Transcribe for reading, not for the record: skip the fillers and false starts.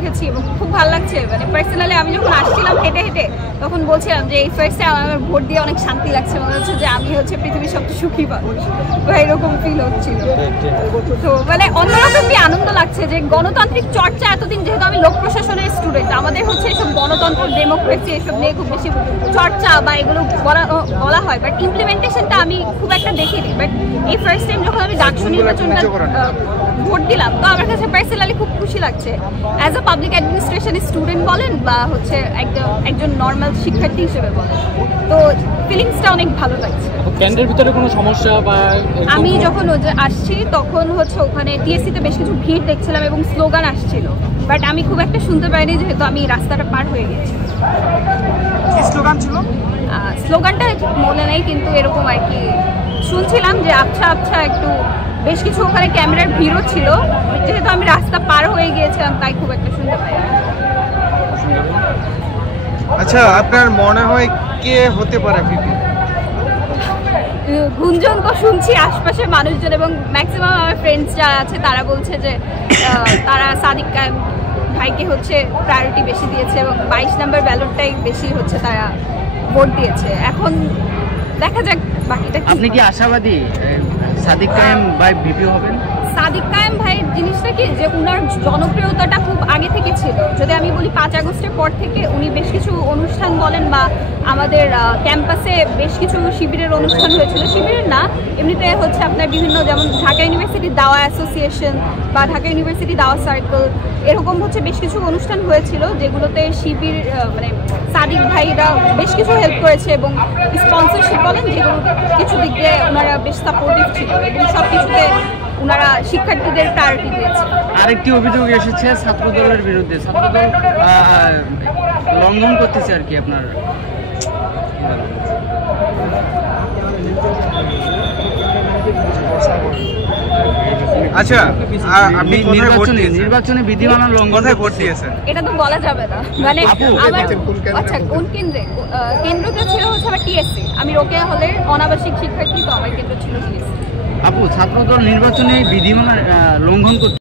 দেখেছি এবং খুব ভালো লাগছে। মানে পার্সোনালি আমি যখন আসছিলাম হেঁটে হেঁটে তখন বলছিলাম যে এই ফার্স্টে আমার ভোট দিয়ে অনেক শান্তি লাগছে, মনে হচ্ছে যে আমি হচ্ছে পৃথিবীর সবচেয়ে সুখী মানুষ, তো এরকম ফিল হচ্ছিল। তো মানে অন্যরকমই আনন্দ লাগছে যে গণতান্ত্রিক চর্চা এতদিন, যেহেতু আমি লোক প্রশাসনের স্টুডেন্ট, আমাদের হচ্ছে এসব গণতন্ত্র ডেমোক্রেসি এসব নিয়ে খুব বেশি চর্চা বা এগুলো বলা হয়, বাট ইমপ্লিমেন্টেশনটা আমি খুব একটা দেখিনি। বাট এই ফার্স্ট টাইম যখন আমি ডাকসু নির্বাচনটা ভোট দিলাম, তো আমার কাছে পার্সোনালি খুব খুশি লাগছে। As a public administration student বলেন বা হচ্ছে একজন নর্মাল শিক্ষার্থী হিসেবে বলেন, তো ফিলিংসটা অনেক ভালো লাগছে। কেন্দ্রের ভিতরে কোনো সমস্যা বা আমি যখন আসছি তখন হচ্ছে ওখানে টিএসসিতে বেশ কিছু ভিড় দেখছিলাম এবং স্লোগান আসছিল, বাট আমি খুব একটা শুনতে পাইনি যেহেতু আমি রাস্তাটা পার হয়ে গেছি। কি স্লোগান ছিল? স্লোগানটা মনে নেই, কিন্তু এরকম আর কি শুনছিলাম যে আবছা আবছা একটু, বেশ কিছু ওখানে ক্যামেরার ভিড়ও ছিল, যেহেতু আমি রাস্তা পার হয়ে গিয়েছিলাম তাই খুব একটা শুনতে পাই। আচ্ছা, আপনার মনে হয় কে হতে পারে ভিপি? গুঞ্জন তো শুনছি আশপাশের মানুষজন এবং ম্যাক্সিমাম আমার ফ্রেন্ডস যারা আছে তারা বলছে যে তারা সাদিক কায়েম ভাইকে হচ্ছে প্রায়োরিটি বেশি দিয়েছে এবং 22 নম্বর ব্যালটটাই বেশি হচ্ছে তারা ভোট দিয়েছে। এখন দেখা যাক বাকিটা। আপনি কি আশাবাদী সাদিক কায়েম ভাই ভিপি হবেন? সাদিক কায়েম ভাইয়ের জিনিসটা কি যে উনার জনপ্রিয়তাটা খুব আগে থেকে ছিল। যদি আমি বলি 5 আগস্টের পর থেকে উনি বেশ কিছু অনুষ্ঠান বলেন বা আমাদের ক্যাম্পাসে বেশ কিছু শিবিরের অনুষ্ঠান হয়েছিল, শিবিরের না এমনিতে হচ্ছে আপনার বিভিন্ন, যেমন ঢাকা ইউনিভার্সিটি দাওয়া অ্যাসোসিয়েশন বা ঢাকা ইউনিভার্সিটি দাওয়া সার্কেল, এরকম হচ্ছে বেশ কিছু অনুষ্ঠান হয়েছিল যেগুলোতে শিবির মানে সাদিক ভাইরা বেশ কিছু হেল্প করেছে এবং স্পন্সরশিপ বলেন, যেগুলো কিছু দিক দিয়ে ওনারা বেশ সাপোর্টিভ ছিল এবং সব কিছুতে ওনারা শিক্ষার্থীদের প্রায়োরিটি দিয়েছে। আরেকটি অভিযোগ এসেছে ছাত্রদলের বিরুদ্ধে, ছাত্রদল লঙ্ঘন করতেছে আর কি, আপনার আচ্ছা, আপনি নির্বাচনে বিধিমালা লঙ্ঘন ভোট দিয়েছেন? এটা তো বলা যাবে না, মানে আমার আচ্ছা কোন কেন্দ্রে? কেন্দ্রটা ছিল হচ্ছে আমার টিএসসি, আমি রোকেয়া হলের অনাবাসিক শিক্ষার্থী, তো আমার কেন্দ্র ছিল টিএসসি। আপু, ছাত্রদল নির্বাচনে বিধিমালা লঙ্ঘন করতে